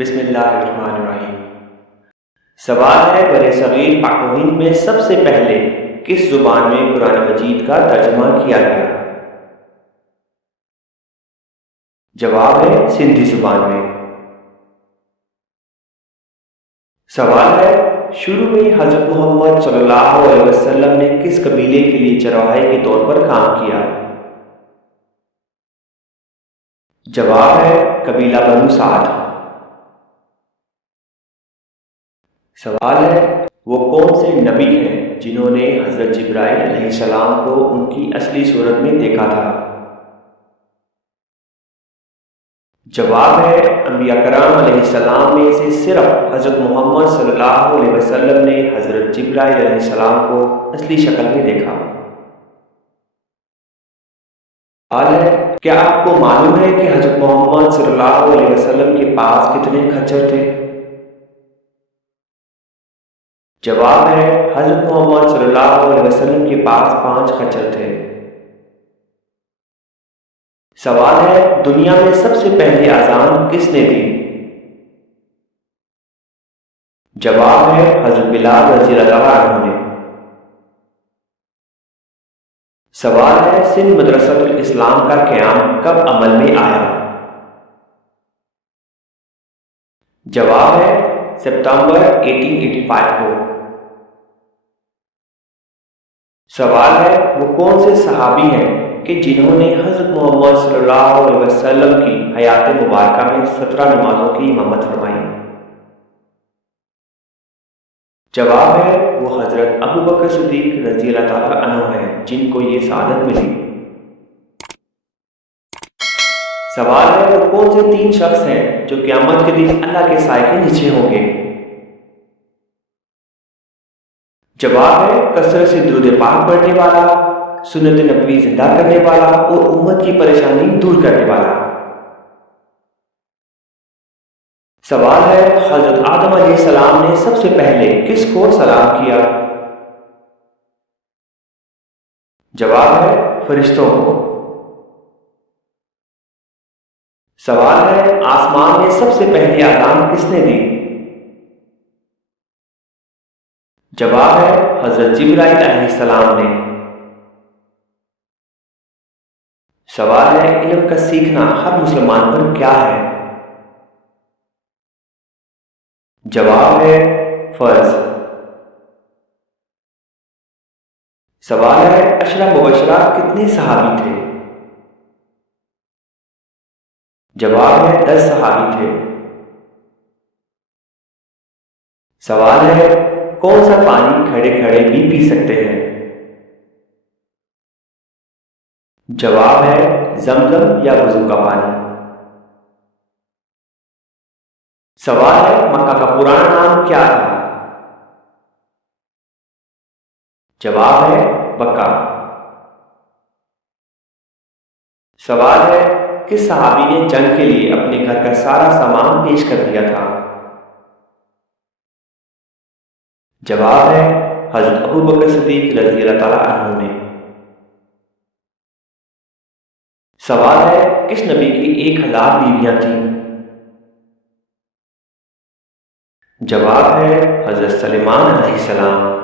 بسم اللہ الرحمن الرحیم۔ سوال ہے بر صغیر پاک و ہند میں سب سے پہلے کس زبان میں قرآن مجید کا ترجمہ کیا گیا؟ جواب ہے سندھی زبان میں۔ سوال ہے شروع میں حضرت محمد صلی اللہ علیہ وسلم نے کس قبیلے کے لیے چرواہے کے طور پر کام کیا؟ جواب ہے قبیلہ بنو سعد۔ سوال ہے وہ کون سے نبی ہیں جنہوں نے حضرت جبرائیل علیہ السلام کو ان کی اصلی صورت میں دیکھا تھا؟ جواب ہے انبیاء کرام علیہ السلام میں سے صرف حضرت محمد صلی اللہ علیہ وسلم نے حضرت جبرائیل علیہ السلام کو اصلی شکل میں دیکھا۔ سوال ہے کیا آپ کو معلوم ہے کہ حضرت محمد صلی اللہ علیہ وسلم کے پاس کتنے کھچر تھے؟ جواب ہے حضرت محمد صلی اللہ علیہ وسلم کے پاس 5 کھچر تھے۔ سوال ہے دنیا میں سب سے پہلی اذان کس نے دی؟ جواب ہے حضرت بلال رضی اللہ عنہ نے۔ سوال ہے سندھ مدرسۃ الاسلام کا قیام کب عمل میں آیا؟ جواب ہے ستمبر 1885 کو۔ سوال ہے وہ کون سے صحابی ہیں کہ جنہوں نے حضرت محمد صلی اللہ علیہ وسلم کی حیات مبارکہ میں 17 نمازوں کی امامت فرمائی؟ جواب ہے وہ حضرت ابو بکر صدیق رضی اللہ تعالیٰ عنہ ہیں جن کو یہ سعادت ملی۔ سوال ہے وہ کون سے 3 شخص ہیں جو قیامت کے دن اللہ کے سائے کے نیچے ہوں گے؟ جواب ہے کثرت سے درود پاک پڑھنے والا، سنت نبوی زندہ کرنے والا اور امت کی پریشانی دور کرنے والا۔ سوال ہے حضرت آدم علیہ السلام نے سب سے پہلے کس کو سلام کیا؟ جواب ہے فرشتوں کو۔ سوال ہے آسمان میں سب سے پہلی اذان کس نے دی؟ جواب ہے حضرت جبرائیل علیہ السلام نے۔ سوال ہے علم کا سیکھنا ہر مسلمان پر کیا ہے؟ جواب ہے فرض۔ سوال ہے عشرہ مبشرہ کتنے صحابی تھے؟ جواب ہے 10 صحابی تھے۔ سوال ہے کون سا پانی کھڑے کھڑے بھی پی سکتے ہیں؟ جواب ہے زمزم یا وضو کا پانی۔ سوال ہے مکہ کا پرانا نام کیا تھا؟ جواب ہے بکہ۔ سوال ہے کس صحابی نے جنگ کے لیے اپنے گھر کا سارا سامان پیش کر دیا تھا؟ جواب ہے حضرت ابو بکر صدیق رضی اللہ تعالیٰ عنہ نے۔ سوال ہے کس نبی کی 1000 بیویاں تھیں؟ جواب ہے حضرت سلیمان علیہ السلام۔